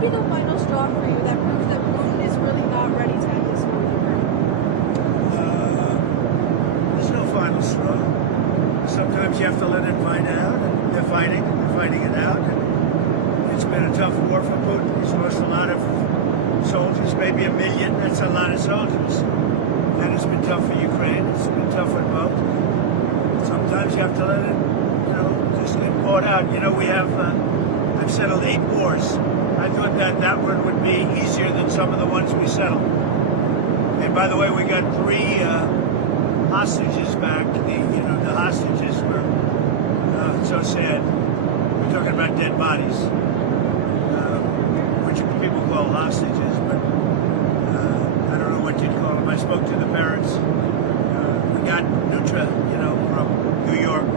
would be the final straw for you that proves that Putin is really not ready to end this war? There's no final straw. Sometimes you have to let it fight out, and they're fighting it out. And it's been a tough war for Putin. He's lost a lot of soldiers, maybe 1 million. That's a lot of soldiers. And it's been tough for Ukraine. It's been tough for both. Sometimes you have to let it, just get bought out. We have, I've settled 8 wars. I thought that one would be easier than some of the ones we settled. And by the way, we got 3 hostages back. The hostages were so sad. We're talking about dead bodies, which people call hostages, but I don't know what you'd call them. I spoke to the parents. We got Nutra, from New York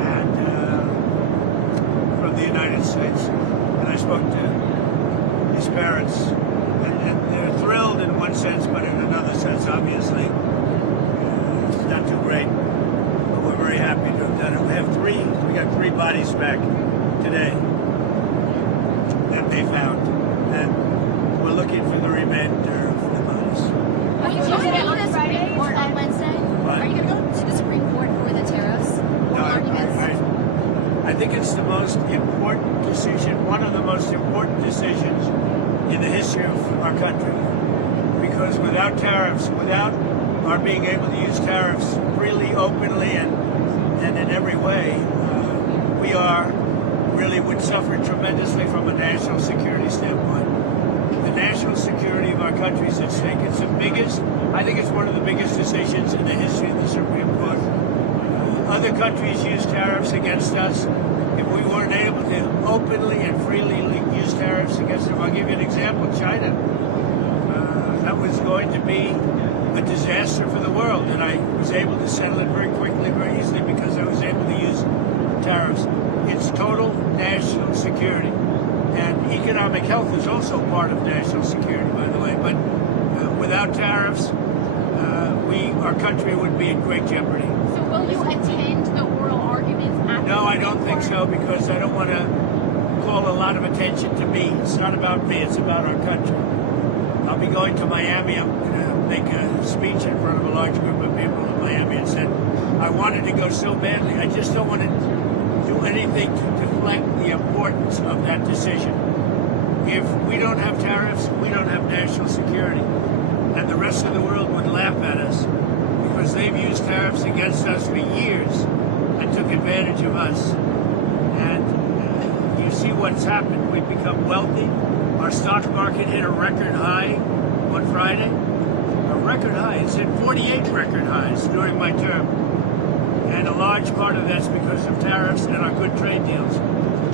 and from the United States. And I spoke to his parents, and they're thrilled in one sense, but in another sense, obviously, it's not too great. But we're very happy to have done it. We got 3 bodies back today that they found, and we're looking for the remainder of the bodies. Are you going to go to the Supreme Court on Wednesday? What? Are you going to go to the Supreme Court for the tariffs? No, I think it's the most important decision, one of the most important decisions in the history of our country. Because without tariffs, without our being able to use tariffs freely, openly, and in every way, we would suffer tremendously from a national security standpoint. The national security of our country is at stake. It's the biggest, I think it's one of the biggest decisions in the history of the Supreme Court. Other countries use tariffs against us. If we weren't able to openly and freely use tariffs against them, I'll give you an example, China. That was going to be a disaster for the world, and I was able to settle it very quickly, very easily, because I was able to use tariffs. It's total national security. And economic health is also part of national security, by the way. But without tariffs, our country would be in great jeopardy. So will you attend the oral arguments at No, I don't think so, because I don't want to call a lot of attention to me. It's not about me, it's about our country. I'll be going to Miami. I'm going to make a speech in front of a large group of people in Miami, and said I wanted to go so badly. I just don't want to do anything to deflect the importance of that decision. If we don't have tariffs, we don't have national security. And the rest of the world would laugh at us, because they've used tariffs against us for years and took advantage of us. And you see what's happened. We've become wealthy. Our stock market hit a record high on Friday. A record high. It's hit 48 record highs during my term. And a large part of that's because of tariffs and our good trade deals.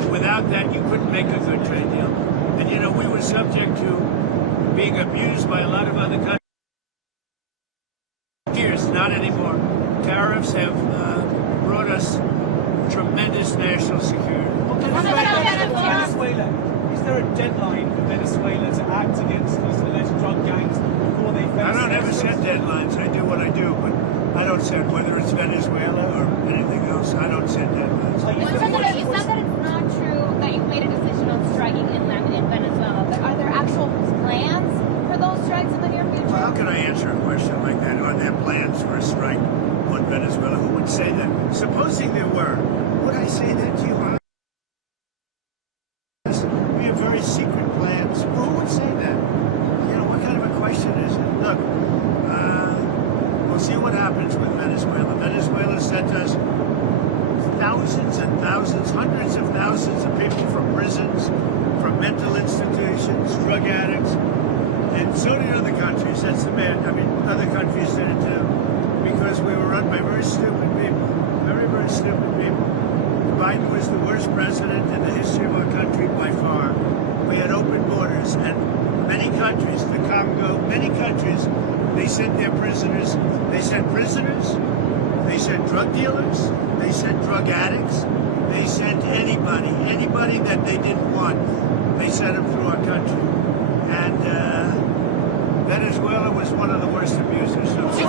Without that, you couldn't make a good trade deal. And we were subject to being abused by a lot of other countries. Years, not anymore. Tariffs have brought us tremendous national security. Venezuela. Is there a deadline for Venezuela to act against these alleged drug gangs before they face? I don't ever set deadlines. I do what I do, but I don't set whether it's Venezuela or anything else. I don't set deadlines. You said that it's not true that you made a decision on striking inland in Venezuela, but are there actual plans for those strikes in the near future? Well, how can I answer a question like that? Are there plans for a strike on Venezuela? Who would say that? Supposing there were, would I say that to you? We have very secret plans. Who would say that? What kind of a question is it? Look, we'll see what happens with Venezuela. Venezuela sent us thousands and thousands, hundreds of thousands of people from prisons, from mental institutions, drug addicts, and so did other countries. That's the bad. Other countries did it too, because we were run by very stupid people, very, very stupid people. Biden was the worst president in the history of our country by far. We had open borders, and many countries, the Congo, many countries, they sent their prisoners. They sent prisoners. They sent drug dealers. They sent drug addicts. They sent anybody that they didn't want. They sent them through our country. And Venezuela was one of the worst abusers. Democrats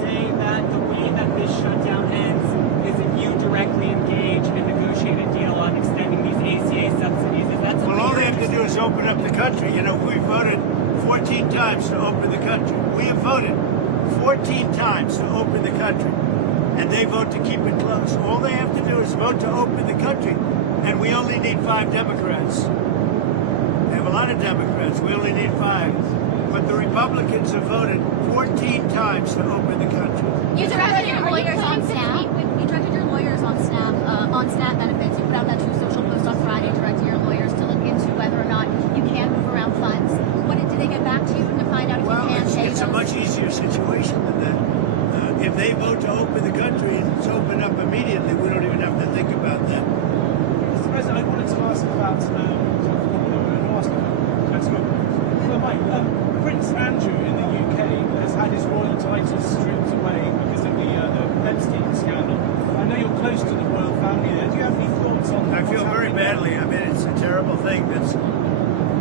say that the way that this shutdown ends is if you directly engage and negotiate a deal on extending these ACA subsidies open up the country. You know, we voted 14 times to open the country. We have voted 14 times to open the country, and they vote to keep it closed. All they have to do is vote to open the country, and we only need 5 Democrats. They have a lot of Democrats. We only need 5. But the Republicans have voted 14 times to open the country. You directed your lawyers on SNAP. You directed your lawyers on SNAP benefits. You put out that True Social post on Friday, directing your lawyers to look into whether or not you can move around funds. What did they get back to you to find out if Well, you can pay it's a those? much easier situation than that. If they vote to open the country and it's open up immediately, we don't even have to think about that. Mr. President, I wanted to ask about. Prince Andrew in the UK has had his royal titles stripped away because of the Epstein scandal. I know you're close to the royal family there. Do you have any thoughts on I what's feel very happening there? badly. I mean, it's a terrible thing that's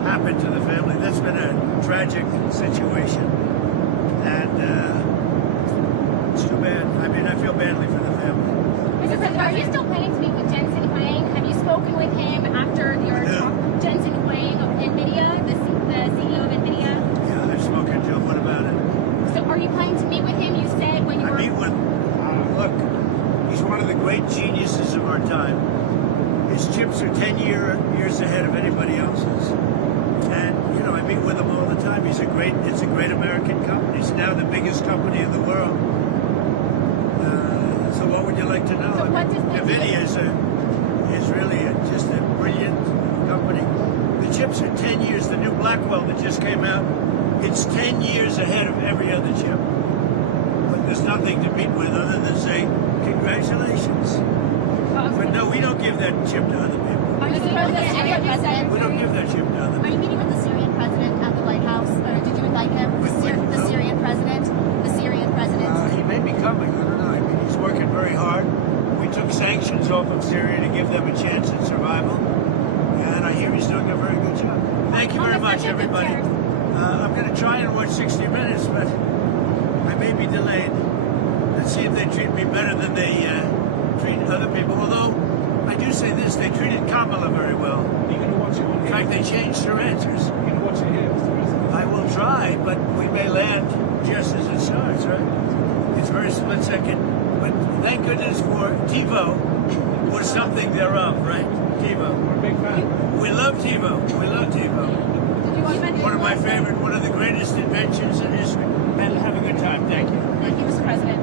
happened to the family. That's been a tragic situation, and it's too bad. I mean, I feel badly for the family. Mr. President, are you still planning to meet with Jensen Huang? Have you spoken with him after your talk? Jensen Huang of NVIDIA, the CEO of NVIDIA? Yeah, I've spoken to him. What about it? So are you planning to meet with him? You said when you I were... meet with, look, he's one of the great geniuses of our time. His chips are 10 years ahead of anybody else's. And, you know, I meet with him all the time. It's a great American company. It's now the biggest company in the world. So what would you like to know? So I what mean, does NVIDIA is really just a brilliant company. The chips are 10 years. The new Blackwell that just came out, it's 10 years ahead of every other chip. But there's nothing to meet with other than say, congratulations. But no, we don't give that chip to other people. Are you meeting with the Syrian president? We don't give that chip to other Are you people. meeting with the Syrian president at the White House? Or did you invite him? The Syrian president? The Syrian president? He may be coming. I don't know. I mean, he's working very hard. We took sanctions off of Syria to give them a chance at survival. And I hear he's doing a very good job. Thank you very much, everybody. I'm going to try and watch 60 Minutes, but I may be delayed. Let's see if they treat me better than they treat other people. Although, I do say this, they treated Kamala very well. You're going to watch it on In here. fact, they changed her answers. You're going to watch it here, Mr. President. I will try, but we may land just as it starts, right? It's very split second. But thank goodness for TiVo or something thereof, right? TiVo. We're a big fan. We love TiVo. We love TiVo. One of my favorite, one of the greatest inventions in history. And have a good time. Thank you. Thank you, Mr. President.